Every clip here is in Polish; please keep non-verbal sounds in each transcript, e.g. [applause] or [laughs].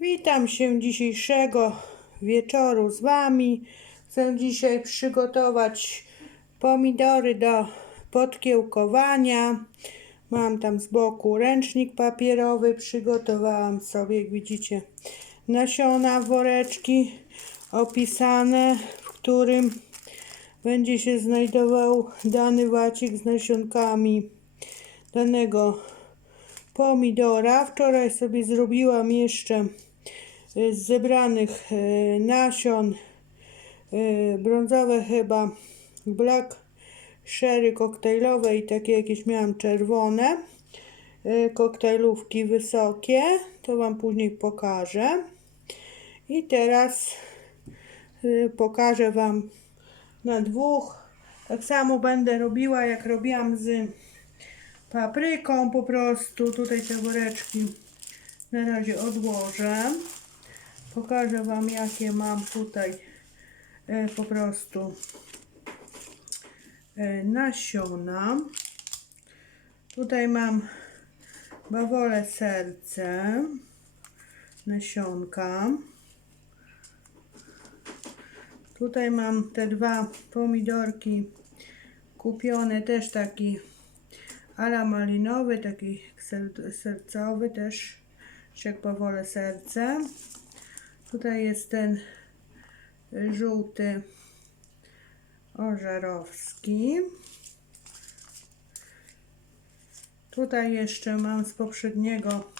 Witam się dzisiejszego wieczoru z Wami. Chcę dzisiaj przygotować pomidory do podkiełkowania. Mam tam z boku ręcznik papierowy. Przygotowałam sobie, jak widzicie, nasiona woreczki opisane, w którym będzie się znajdował dany wacik z nasionkami danego pomidora. Wczoraj sobie zrobiłam jeszcze z zebranych y, nasion y, brązowe chyba black sherry koktajlowe i takie jakieś miałam czerwone koktajlówki wysokie. To Wam później pokażę. I teraz pokażę Wam na dwóch. Tak samo będę robiła jak robiłam z papryką po prostu. Tutaj te woreczki na razie odłożę. Pokażę Wam jakie mam tutaj e, po prostu e, nasiona. Tutaj mam bawole serce, nasionka. Tutaj mam te dwa pomidorki kupione, też taki ala malinowy, taki ser- sercowy też, jak powolę serce. Tutaj jest ten żółty ożarowski. Tutaj jeszcze mam z poprzedniego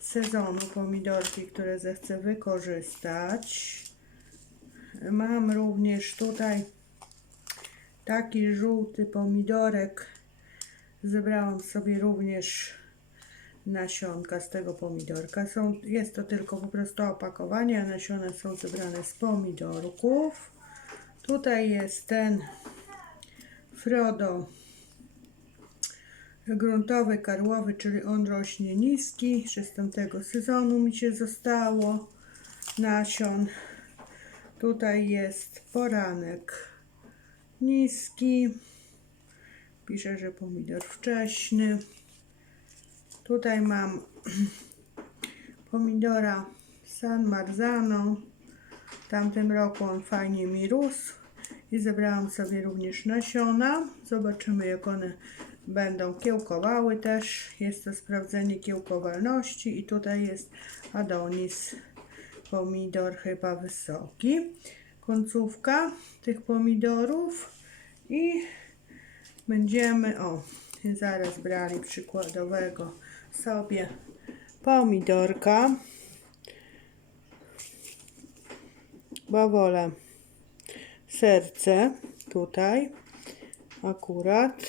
sezonu pomidorki, które zechcę wykorzystać. Mam również tutaj taki żółty pomidorek. Zebrałam sobie również nasionka z tego pomidorka. Są, jest to tylko po prostu opakowanie, a nasiona są zebrane z pomidorków. Tutaj jest ten Frodo gruntowy, karłowy, czyli on rośnie niski. Jeszcze z tamtego sezonu mi się zostało nasion. Tutaj jest poranek niski. Pisze, że pomidor wcześny. Tutaj mam [clears throat] pomidora San Marzano. W tamtym roku on fajnie mi rósł. I zebrałam sobie również nasiona. Zobaczymy jak one będą kiełkowały też. Jest to sprawdzenie kiełkowalności. I tutaj jest Adonis pomidor chyba wysoki. Końcówka tych pomidorów i będziemy, o, zaraz brali przykładowego sobie pomidorka. Bawole serce tutaj akurat.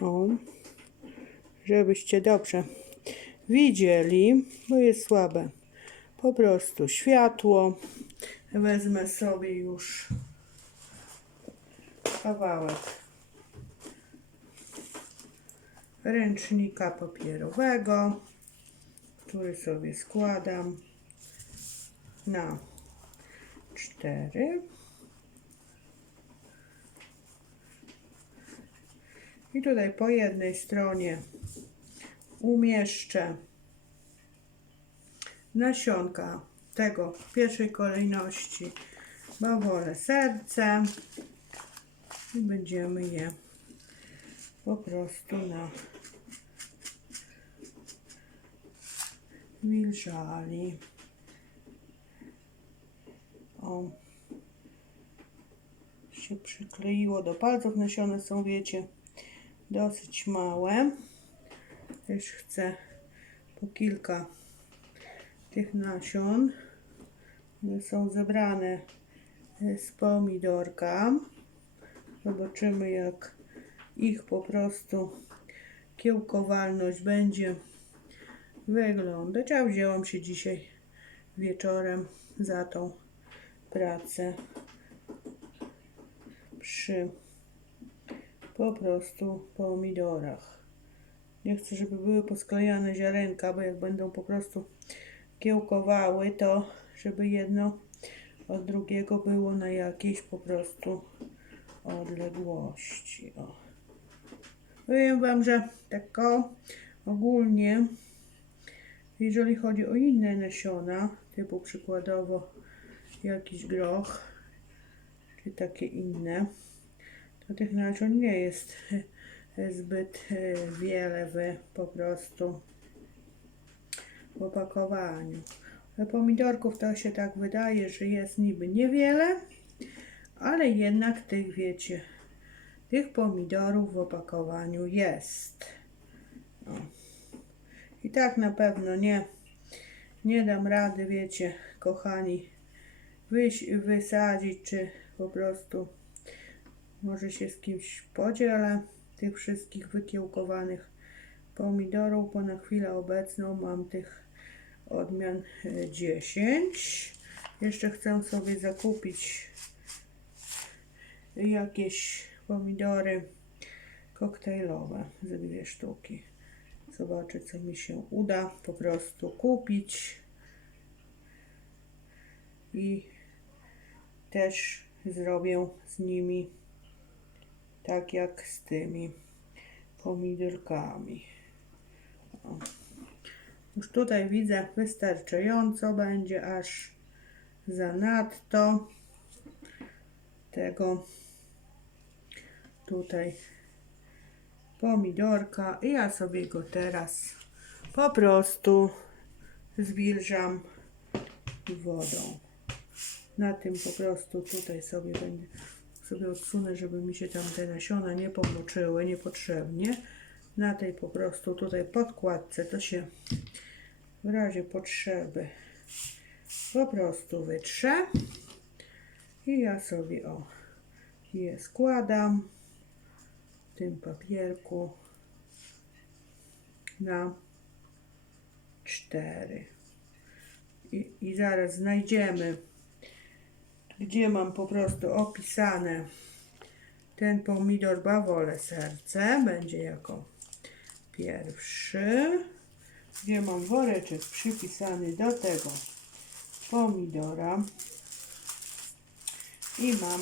O, żebyście dobrze widzieli, bo jest słabe. Po prostu światło. Wezmę sobie już kawałek ręcznika papierowego, który sobie składam na cztery. I tutaj po jednej stronie umieszczę nasionka tego w pierwszej kolejności bawole serce i będziemy je po prostu na wilżali. O, się przykleiło do palców. Nasione są, wiecie, dosyć małe. Też chcę po kilka tych nasion. One są zebrane z pomidorka. Zobaczymy jak ich po prostu kiełkowalność będzie wyglądać. A wzięłam się dzisiaj wieczorem za tą pracę przy po prostu pomidorach. Nie chcę, żeby były posklejane ziarenka, bo jak będą po prostu kiełkowały, to żeby jedno od drugiego było na jakiejś po prostu odległości. O. Powiem Wam, że tak ogólnie Jeżeli chodzi o inne nasiona, typu przykładowo jakiś groch, czy takie inne, to tych nasion nie jest [laughs] zbyt e, wiele w po prostu w opakowaniu. Ale pomidorków to się tak wydaje, że jest niby niewiele, ale jednak tych wiecie, tych pomidorów w opakowaniu jest. O. I tak na pewno nie, nie dam rady, wiecie, kochani, wyś, wysadzić, czy po prostu może się z kimś podzielę tych wszystkich wykiełkowanych pomidorów, bo na chwilę obecną mam tych odmian e, 10. Jeszcze chcę sobie zakupić jakieś pomidory koktajlowe ze dwie sztuki. Zobaczę, co mi się uda po prostu kupić. I też zrobię z nimi tak jak z tymi pomidorkami. O. Już tutaj widzę wystarczająco będzie aż zanadto tego tutaj pomidorka i ja sobie go teraz po prostu zwilżam wodą. Na tym po prostu tutaj sobie będę sobie odsunę, żeby mi się tam te nasiona nie pomoczyły niepotrzebnie. Na tej po prostu tutaj podkładce to się w razie potrzeby po prostu wytrze. I ja sobie o je składam tym papierku na cztery. I, I zaraz znajdziemy, gdzie mam po prostu opisane ten pomidor bawole serce. Będzie jako pierwszy. Gdzie mam woreczek przypisany do tego pomidora. I mam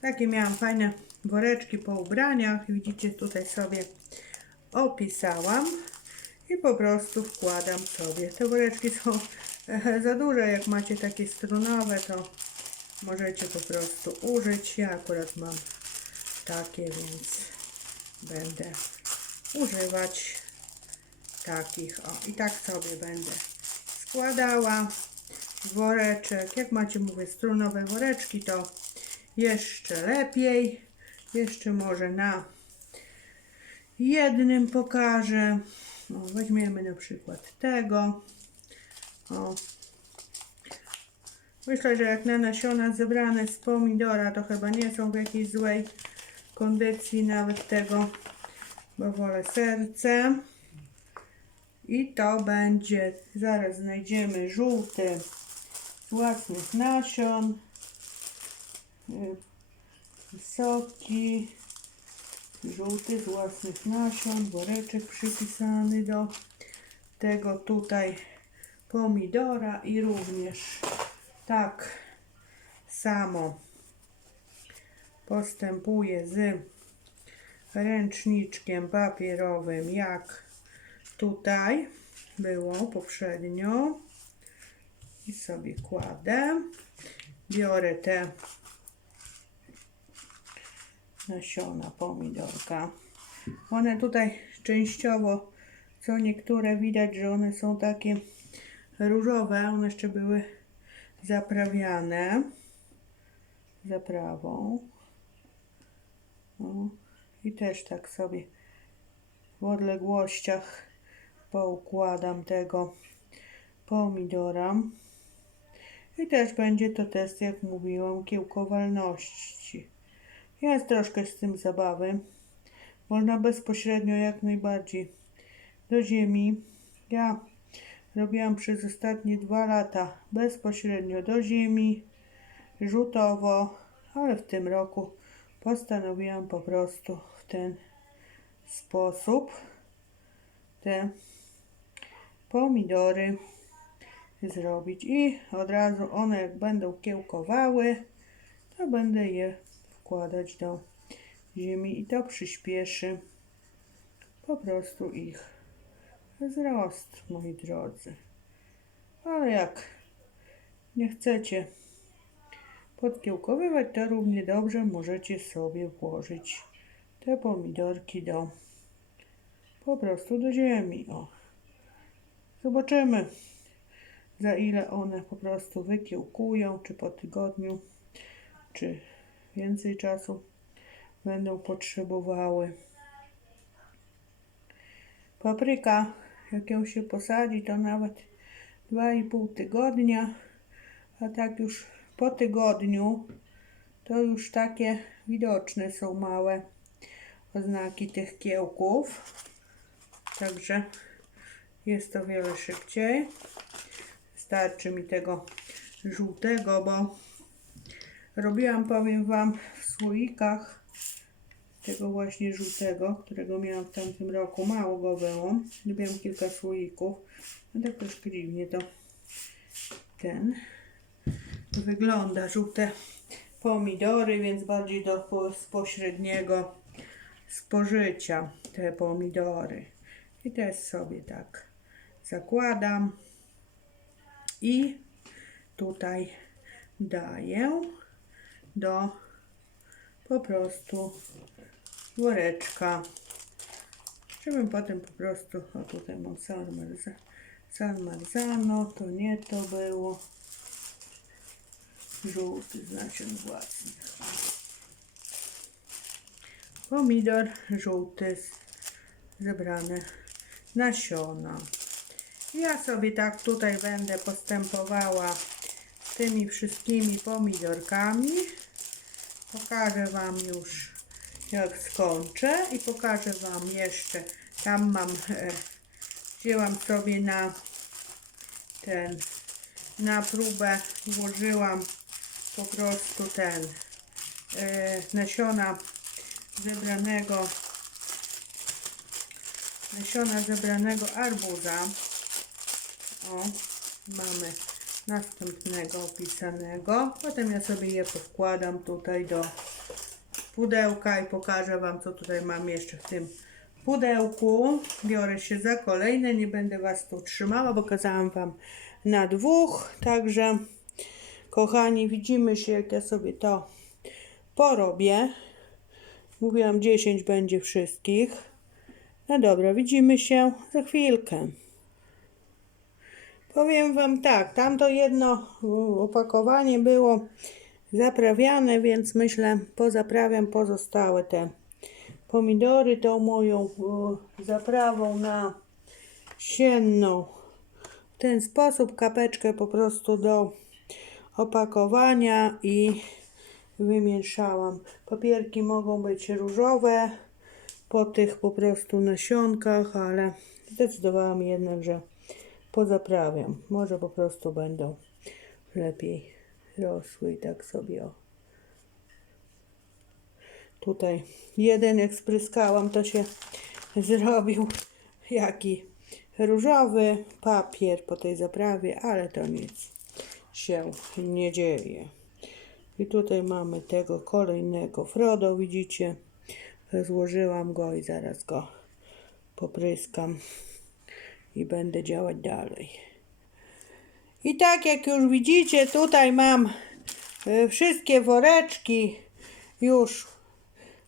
takie miałam fajne woreczki po ubraniach. Widzicie, tutaj sobie opisałam i po prostu wkładam sobie. Te woreczki są e, za duże, jak macie takie strunowe, to możecie po prostu użyć. Ja akurat mam takie, więc będę używać takich. O, i tak sobie będę składała woreczek. Jak macie, mówię, strunowe woreczki, to jeszcze lepiej. Jeszcze może na jednym pokażę. O, weźmiemy na przykład tego. O. Myślę, że jak na nasiona zebrane z pomidora, to chyba nie są w jakiejś złej kondycji nawet tego, bo wolę serce. I to będzie, zaraz znajdziemy żółty z własnych nasion. Soki. Żółty z własnych nasion. Woreczek przypisany do tego tutaj pomidora i również tak samo postępuję z ręczniczkiem papierowym jak tutaj było poprzednio i sobie kładę biorę te nasiona pomidorka one tutaj częściowo co niektóre widać, że one są takie różowe one jeszcze były zaprawiane zaprawą o. i też tak sobie w odległościach poukładam tego pomidora. I też będzie to test, jak mówiłam, kiełkowalności. Jest troszkę z tym zabawy. Można bezpośrednio jak najbardziej do ziemi. Ja robiłam przez ostatnie dwa lata bezpośrednio do ziemi, rzutowo, ale w tym roku postanowiłam po prostu w ten sposób te pomidory zrobić i od razu one jak będą kiełkowały to będę je wkładać do ziemi i to przyspieszy po prostu ich wzrost, moi drodzy. Ale jak nie chcecie podkiełkowywać, to równie dobrze możecie sobie włożyć te pomidorki do po prostu do ziemi. O. Zobaczymy, za ile one po prostu wykiełkują, czy po tygodniu, czy więcej czasu będą potrzebowały. Papryka, jak ją się posadzi, to nawet 2,5 tygodnia, a tak już po tygodniu to już takie widoczne są małe oznaki tych kiełków. Także jest to wiele szybciej. Starczy mi tego żółtego, bo robiłam, powiem Wam, w słoikach tego właśnie żółtego, którego miałam w tamtym roku. Mało go było. Lubiłam kilka słoików. No tak troszkę dziwnie to ten wygląda. Żółte pomidory, więc bardziej do bezpośredniego spożycia te pomidory. I też sobie tak zakładam. I tutaj daję do po prostu woreczka. Żebym potem po prostu, o tutaj mam San, Marza, Marzano, to nie to było. Żółty z nasion własnych. Pomidor żółty, zebrane nasiona. Ja sobie tak tutaj będę postępowała z tymi wszystkimi pomidorkami. Pokażę Wam już jak skończę i pokażę Wam jeszcze. Tam mam, e, wzięłam sobie na ten, na próbę, włożyłam po prostu ten e, nasiona zebranego nasiona zebranego arbuza. O, mamy następnego opisanego. Potem ja sobie je powkładam tutaj do pudełka i pokażę Wam, co tutaj mam jeszcze w tym pudełku. Biorę się za kolejne, nie będę Was tu trzymała, bo kazałam Wam na dwóch. Także, kochani, widzimy się, jak ja sobie to porobię. Mówiłam, 10 będzie wszystkich. No dobra, widzimy się za chwilkę. Powiem Wam tak, tamto jedno opakowanie było zaprawiane, więc myślę, pozaprawiam pozostałe te pomidory tą moją zaprawą na sienną. W ten sposób kapeczkę po prostu do opakowania i wymieszałam. Papierki mogą być różowe po tych po prostu nasionkach, ale zdecydowałam jednak, że pozaprawiam. Może po prostu będą lepiej rosły i tak sobie o. Tutaj jeden jak spryskałam, to się [laughs] zrobił jaki różowy papier po tej zaprawie, ale to nic się nie dzieje. I tutaj mamy tego kolejnego Frodo, widzicie? Złożyłam go i zaraz go popryskam i będę działać dalej. I tak jak już widzicie, tutaj mam e, wszystkie woreczki już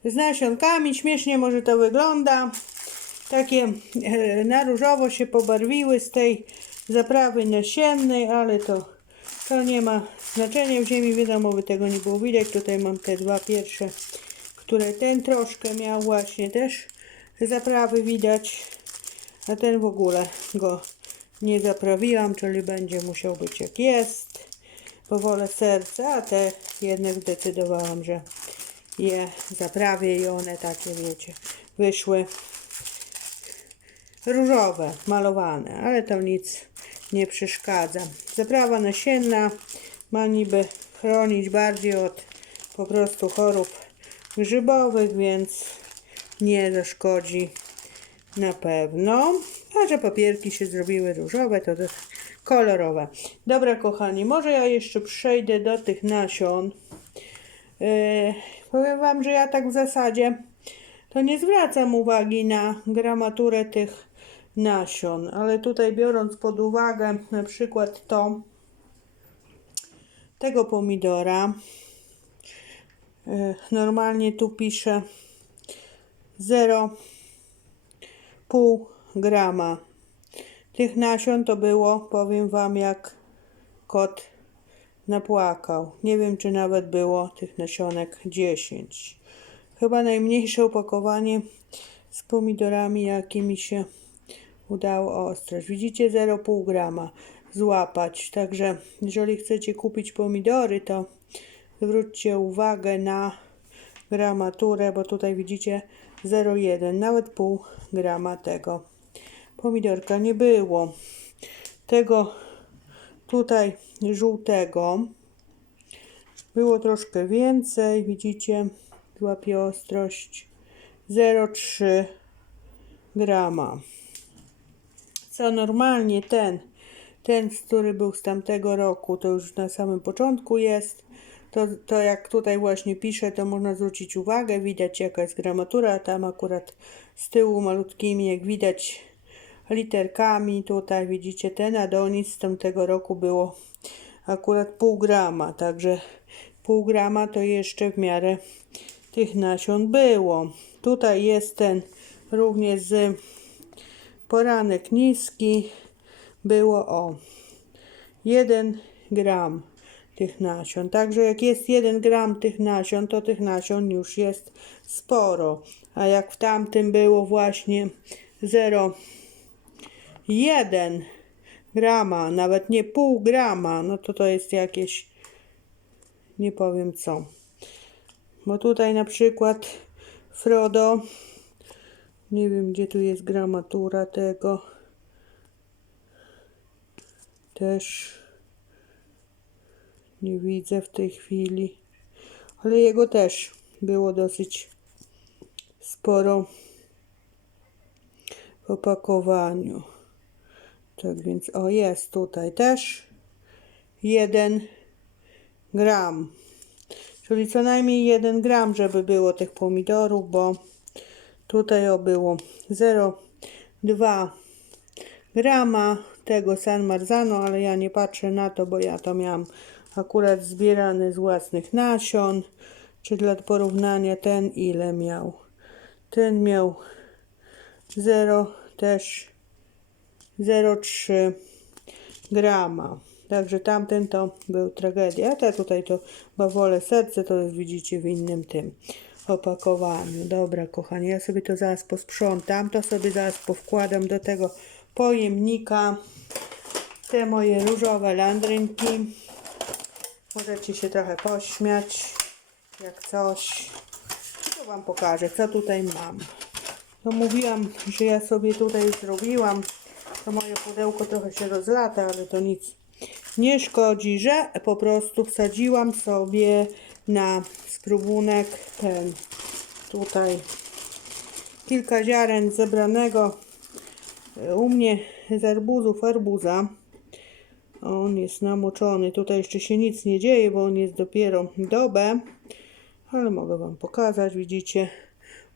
z nasionkami. Śmiesznie może to wygląda. Takie e, na różowo się pobarwiły z tej zaprawy nasiennej, ale to, to nie ma znaczenia. W ziemi wiadomo, by tego nie było widać. Tutaj mam te dwa pierwsze, które ten troszkę miał właśnie też zaprawy widać, a ten w ogóle go nie zaprawiłam, czyli będzie musiał być jak jest, po wolę serca, a te jednak zdecydowałam, że je zaprawię i one takie, wiecie, wyszły różowe, malowane, ale to nic nie przeszkadza. Zaprawa nasienna ma niby chronić bardziej od po prostu chorób grzybowych, więc nie zaszkodzi na pewno. A że papierki się zrobiły różowe, to, to kolorowe. Dobra, kochani, może ja jeszcze przejdę do tych nasion. Yy, powiem Wam, że ja tak w zasadzie to nie zwracam uwagi na gramaturę tych nasion. Ale tutaj biorąc pod uwagę na przykład to tego pomidora, e, normalnie tu piszę 0,5 grama. Tych nasion to było, powiem Wam, jak kot napłakał. Nie wiem, czy nawet było tych nasionek 10. Chyba najmniejsze opakowanie z pomidorami, jakie mi się udało ostrość. Widzicie, 0,5 grama złapać. Także jeżeli chcecie kupić pomidory, to zwróćcie uwagę na gramaturę, bo tutaj widzicie 0,1, nawet pół grama tego pomidorka nie było. Tego tutaj żółtego było troszkę więcej, widzicie, złapie ostrość 0,3 grama. Co normalnie ten, ten, który był z tamtego roku, to już na samym początku jest. To, to jak tutaj właśnie piszę, to można zwrócić uwagę, widać jaka jest gramatura, tam akurat z tyłu malutkimi, jak widać literkami, tutaj widzicie ten Adonis z tamtego roku było akurat pół grama, także pół grama to jeszcze w miarę tych nasion było. Tutaj jest ten również z poranek niski, było o 1 gram tych nasion. Także jak jest 1 gram tych nasion, to tych nasion już jest sporo. A jak w tamtym było właśnie 0,1 grama, nawet nie pół grama, no to to jest jakieś, nie powiem co. Bo tutaj na przykład Frodo, nie wiem gdzie tu jest gramatura tego, też nie widzę w tej chwili, ale jego też było dosyć sporo w opakowaniu. Tak więc, o jest tutaj też 1 gram. Czyli co najmniej 1 gram, żeby było tych pomidorów, bo tutaj o było 0,2 grama tego San Marzano, ale ja nie patrzę na to, bo ja to miałam akurat zbierane z własnych nasion. Czy dla porównania ten ile miał? Ten miał 0 też 0,3 grama. Także tamten to był tragedia. A te tutaj to bawole serce, to jest widzicie w innym tym opakowaniu. Dobra, kochani, ja sobie to zaraz posprzątam. To sobie zaraz powkładam do tego pojemnika. Te moje różowe landrynki. Możecie się trochę pośmiać, jak coś. To Wam pokażę, co tutaj mam. No mówiłam, że ja sobie tutaj zrobiłam. To moje pudełko trochę się rozlata, ale to nic nie szkodzi, że po prostu wsadziłam sobie na spróbunek ten tutaj kilka ziaren zebranego u mnie z arbuzów arbuza. On jest namoczony. Tutaj jeszcze się nic nie dzieje, bo on jest dopiero dobę. Ale mogę Wam pokazać. Widzicie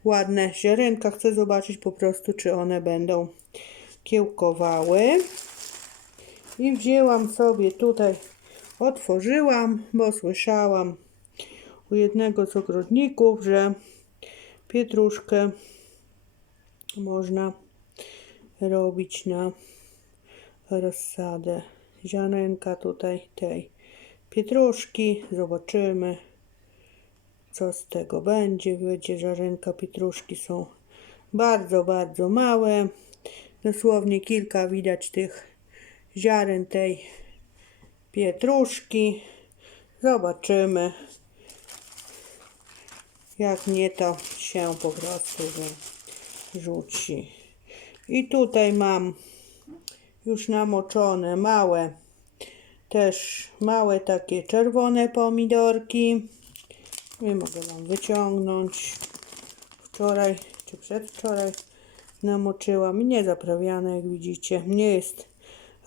ładne ziarenka. Chcę zobaczyć po prostu, czy one będą kiełkowały. I wzięłam sobie tutaj, otworzyłam, bo słyszałam u jednego z ogrodników, że pietruszkę można robić na rozsadę. Ziarenka tutaj tej pietruszki. Zobaczymy, co z tego będzie. Wiecie, ziarenka pietruszki są bardzo, bardzo małe. Dosłownie kilka widać tych ziaren tej pietruszki. Zobaczymy. Jak nie, to się po prostu rzuci. I tutaj mam już namoczone małe, też małe takie czerwone pomidorki. Nie mogę Wam wyciągnąć. Wczoraj czy przedwczoraj namoczyłam. Nie zaprawiane, jak widzicie. Nie jest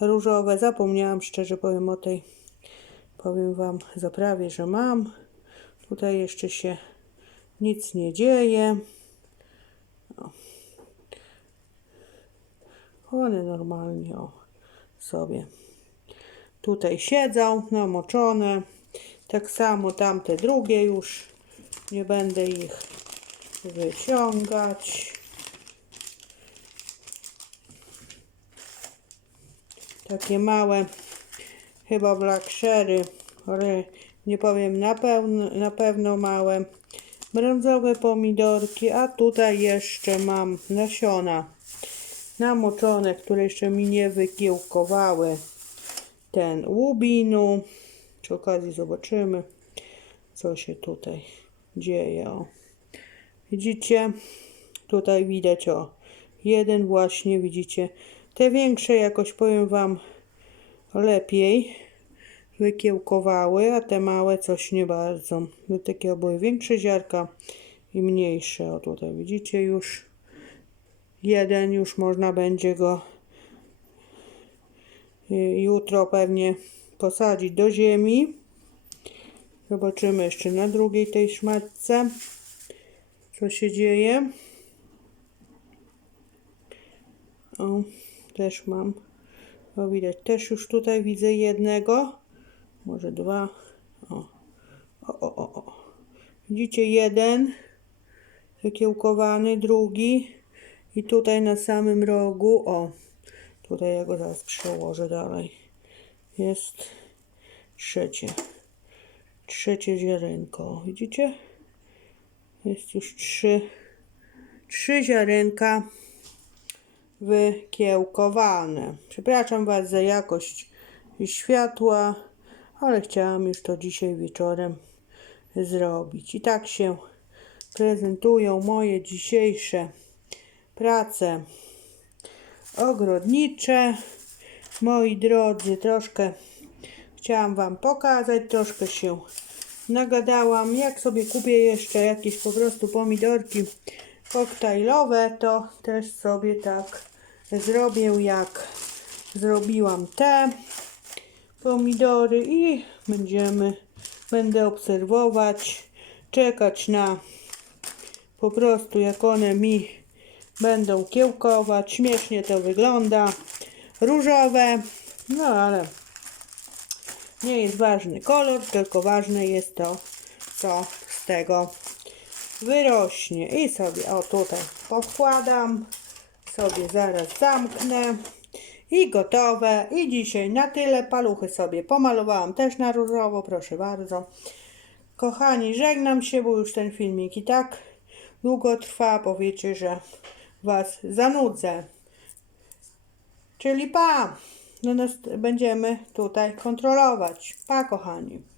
różowe. Zapomniałam, szczerze powiem o tej, powiem Wam, zaprawie, że mam. Tutaj jeszcze się nic nie dzieje. One normalnie o, sobie tutaj siedzą, namoczone. Tak samo tamte drugie już. Nie będę ich wyciągać. Takie małe, chyba black sherry, ale nie powiem na pewno, na pewno małe. Brązowe pomidorki, a tutaj jeszcze mam nasiona namoczone, które jeszcze mi nie wykiełkowały. Ten łubinu. Przy okazji zobaczymy, co się tutaj dzieje. O. Widzicie? Tutaj widać o. Jeden właśnie widzicie. Te większe jakoś powiem wam lepiej wykiełkowały, a te małe coś nie bardzo. Takie były większe ziarka i mniejsze. O tutaj widzicie już jeden już można będzie go y, jutro pewnie posadzić do ziemi. Zobaczymy jeszcze na drugiej tej szmatce, co się dzieje. O, też mam. O, widać, też już tutaj widzę jednego, może dwa. O, o, o, o. Widzicie, jeden wykiełkowany, drugi i tutaj na samym rogu, o, tutaj ja go zaraz przełożę dalej, jest trzecie, trzecie ziarenko, widzicie? Jest już trzy, trzy ziarenka wykiełkowane. Przepraszam Was za jakość światła, ale chciałam już to dzisiaj wieczorem zrobić. I tak się prezentują moje dzisiejsze prace ogrodnicze. Moi drodzy, troszkę chciałam Wam pokazać, troszkę się nagadałam. Jak sobie kupię jeszcze jakieś po prostu pomidorki koktajlowe, to też sobie tak zrobię, jak zrobiłam te pomidory i będziemy, będę obserwować, czekać na po prostu jak one mi będą kiełkować. Śmiesznie to wygląda. Różowe, no ale nie jest ważny kolor, tylko ważne jest to, co z tego wyrośnie. I sobie o tutaj powkładam, sobie zaraz zamknę. I gotowe. I dzisiaj na tyle. Paluchy sobie pomalowałam też na różowo, proszę bardzo. Kochani, żegnam się, bo już ten filmik i tak długo trwa. Powiecie, że Was zanudzę. Czyli pa! No będziemy tutaj kontrolować. Pa, kochani.